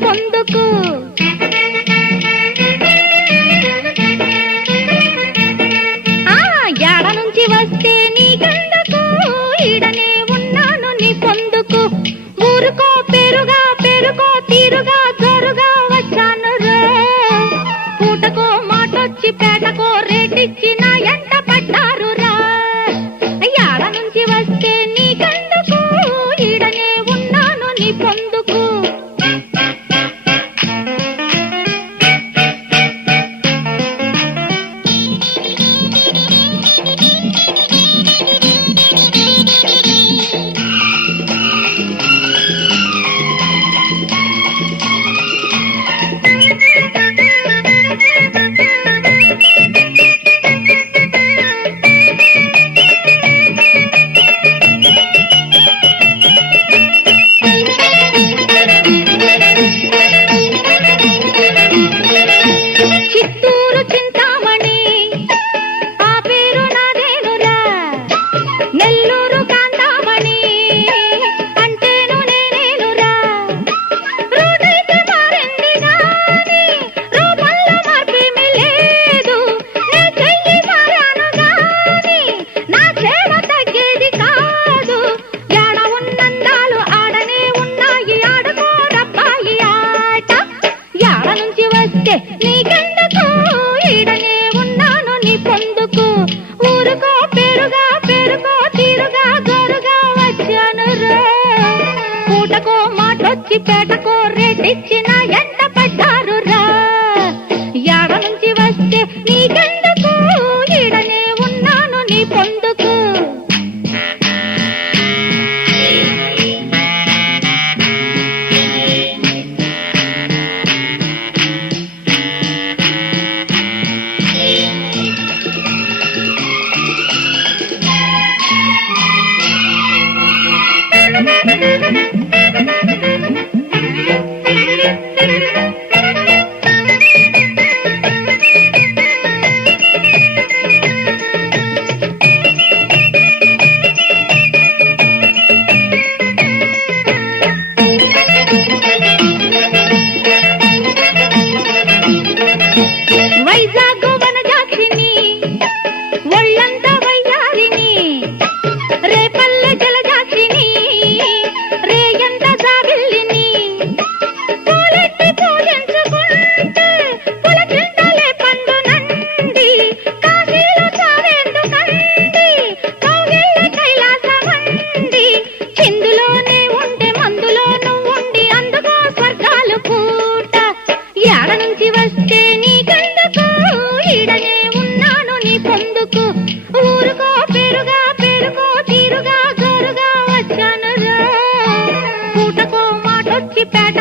పొందుకు యాడ నుంచి వస్తే నీకెందుకు ఈడనే ఉన్నాను నీ పొందుకు ఊరుకో పెరుగా పెరుగో తీరుగా జరుగా వచ్చాను రే పూటకో మాటొచ్చి పేటకో రేటిచ్చి నా ఎంట పడ్డారు రా యాడ నుంచి వస్తే నీకెందుకు ఈడనే ఉన్నాను నీ పొందుకు నీకెందుకు ఈడనే ఉన్నాను నీ పొందుకు ఊరుకో పెరుగా పెరుగో తీరుగా జరుగా వచ్చాను రే పూటకో మాటొచ్చి పేటకో రేటిచ్చి నా ఎంట పడ్డారు రా యాడ నుంచి వస్తే నీకెందుకు ఈడనే ఉన్నాను నీ పొందుకు వైజాగ్ వనజాక్షిని ఒళ్ళంతా వయ్యారిని రేపల్లె జలజాక్షిని రేయంత జాబిల్లిని పూలెత్తి పూజించుకుంటే పులకింతలే పండునండి కాశీలో చావెందుకండి కౌగిళ్ళ కైలాసమండి చిందులోనే ఉంటే మందులో నువ్వుండి అందుకో స్వర్గాలు పూట యాడ నుంచి వస్తే నీకెందుకు ఈడనే ఉన్నాను నీ పొందుకు ఊరుకో పెరుగా పెరుగో తీరుగా జరుగా వచ్చాను రా పూటకో మాటొచ్చి పేట